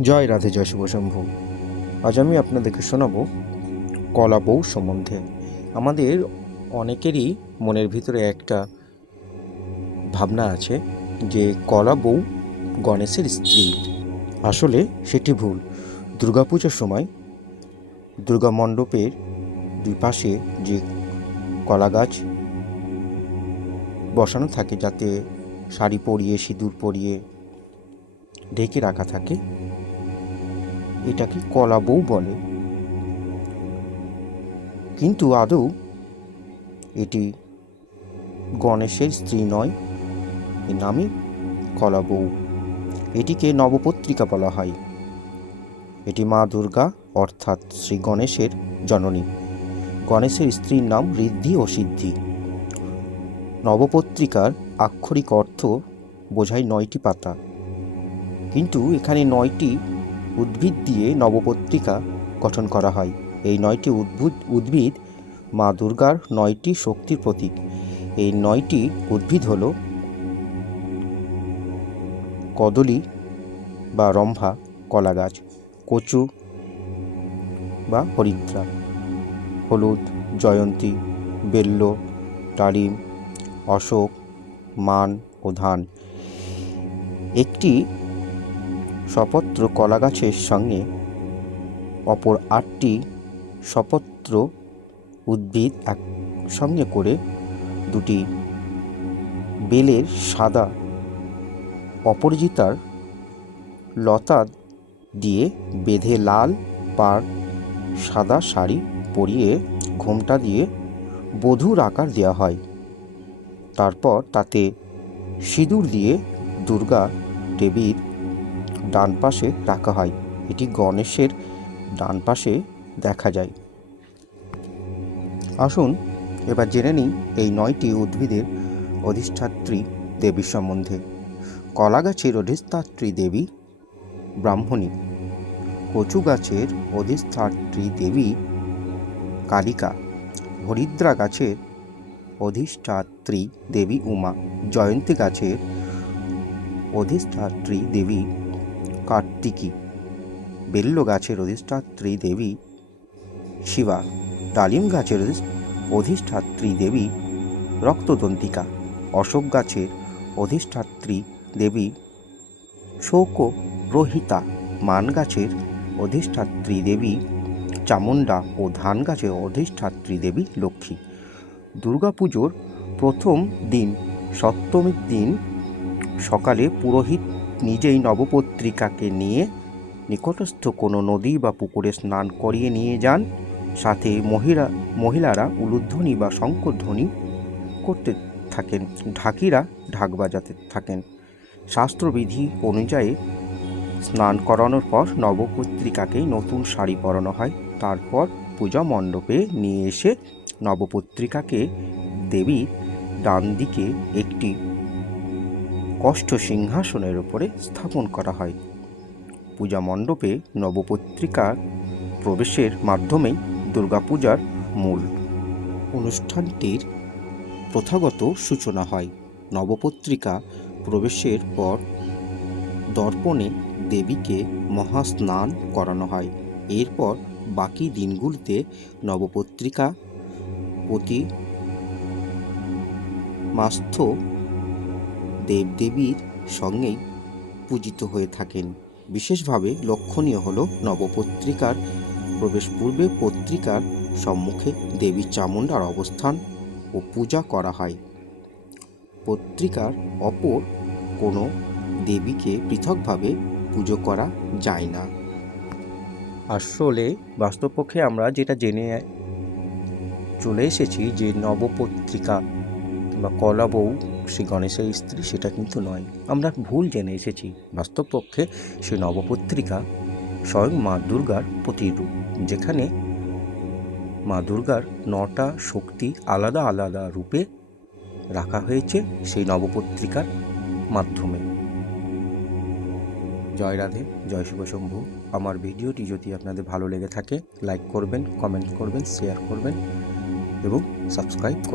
জয় রাধে, জয় শুভশম্ভু আজ আমি আপনাদেরকে শোনাবো কলা বউ সম্বন্ধে। আমাদের অনেকেরই মনের ভিতরে একটা ভাবনা আছে যে কলা বউ গণেশের স্ত্রী। আসলে সেটি ভুল। দুর্গাপূজার সময় দুর্গা মণ্ডপের দুই পাশে যে কলা গাছ বসানো থাকে, যাতে শাড়ি পরিয়ে, সিঁদুর পরিয়ে ঢেকে রাখা থাকে এটাকে কলা বউ বলে। কিন্তু আদৌ এটি গণেশের স্ত্রী নয় এর নামই কলা বউ। এটিকে নবপত্রিকা বলা হয়। এটি মা দুর্গা, অর্থাৎ শ্রী গণেশের জননী। গণেশের স্ত্রীর নাম ঋদ্ধি ও সিদ্ধি। নবপত্রিকার আক্ষরিক অর্থ বোঝায় নয়টি পাতা। কিন্তু এখানে নয়টি উদ্ভিদ দিয়ে নবপত্রিকা গঠন করা হয়। এই নয়টি উদ্ভিদ উদ্ভিদ মা দুর্গার নয়টি শক্তির প্রতীক। এই নয়টি উদ্ভিদ হল কদলী বা রম্ভা কলা গাছ কচু বা হরিদ্রা, হলুদ, জয়ন্তী, বেল্ল, ডালিম, অশোক, মান ও ধান। একটি সপত্র কলা গাছের সঙ্গে। অপর আটটি সপত্র উদ্ভিদ একসঙ্গে করে দুটি বেলের সাদা অপরাজিতার লতা দিয়ে বেঁধে লাল পার সাদা শাড়ি পরিয়ে ঘোমটা দিয়ে বধূর আকার দেওয়া হয়। তারপর তাতে সিঁদুর দিয়ে দুর্গা দেবীর ডান পাশে রাখা হয়। এটি গণেশের ডান পাশে দেখা যায়। আসুন, এবার জেনে নিই এই নয়টি উদ্ভিদের অধিষ্ঠাত্রী দেবী সম্বন্ধে। কলা গাছের অধিষ্ঠাত্রী দেবী ব্রাহ্মণী। কচু গাছের অধিষ্ঠাত্রী দেবী কালিকা। হরিদ্রা গাছের অধিষ্ঠাত্রী দেবী উমা। জয়ন্তী গাছের অধিষ্ঠাত্রী দেবী কার্তিকী। বেল্ল গাছের অধিষ্ঠাত্রী দেবী শিবা ডালিম গাছের অধিষ্ঠাত্রী দেবী রক্তদন্তিকা অশোক গাছের অধিষ্ঠাত্রী দেবী শৌক রোহিতা মান গাছের অধিষ্ঠাত্রী দেবী চামুণ্ডা ও ধান গাছের অধিষ্ঠাত্রী দেবী লক্ষ্মী। দুর্গাপুজোর প্রথম দিন, সপ্তমীর দিন সকালে পুরোহিত নিজেই নবপত্রিকাকে নিয়ে নিকটস্থ কোনো নদী বা পুকুরে স্নান করিয়ে নিয়ে যান। সাথে মহিলা, মহিলারা উলুধ্বনি বা শঙ্করধ্বনি করতে থাকেন, ঢাকিরা ঢাক বাজাতে থাকেন। শাস্ত্রবিধি অনুযায়ী স্নান করানোর পর নবপত্রিকাকে নতুন শাড়ি পরানো হয়। তারপর পূজা মণ্ডপে নিয়ে এসে নবপত্রিকাকে দেবীর ডান দিকে একটি কষ্ট সিংহাসনের উপরে স্থাপন করা হয়। পূজা মণ্ডপে নবপত্রিকার প্রবেশের মাধ্যমেই দুর্গাপূজার মূল অনুষ্ঠানটির প্রথাগত সূচনা হয়। নবপত্রিকা প্রবেশের পর দর্পণে দেবীকে মহাস্নান করানো হয়। এরপর বাকি দিনগুলিতে নবপত্রিকা প্রতি মাস্থ দেবদেবীর সঙ্গেই পূজিত হয়ে থাকেন। বিশেষভাবে লক্ষণীয় হল নবপত্রিকার প্রবেশ পূর্বে পত্রিকার সম্মুখে দেবী চামুণ্ডার অবস্থান ও পূজা করা হয়। পত্রিকার অপর কোনো দেবীকে পৃথকভাবে পুজো করা যায় না। আসলে বাস্তবপক্ষে আমরা যেটা জেনে চলে এসেছি যে নবপত্রিকা বা কলা শ্রী গণেশের স্ত্রী সেটা কিন্তু নয়। আমরা ভুল জেনে এসেছি। বাস্তবপক্ষে সেই নবপত্রিকা স্বয়ং মা দুর্গার প্রতিরূপ, যেখানে মা দুর্গার নটা শক্তি আলাদা আলাদা রূপে রাখা হয়েছে সেই নবপত্রিকার মাধ্যমে। জয় রাধে, জয় শুভশম্ভু আমার ভিডিওটি যদি আপনাদের ভালো লেগে থাকে, লাইক করবেন, কমেন্ট করবেন, শেয়ার করবেন এবং সাবস্ক্রাইব করবেন।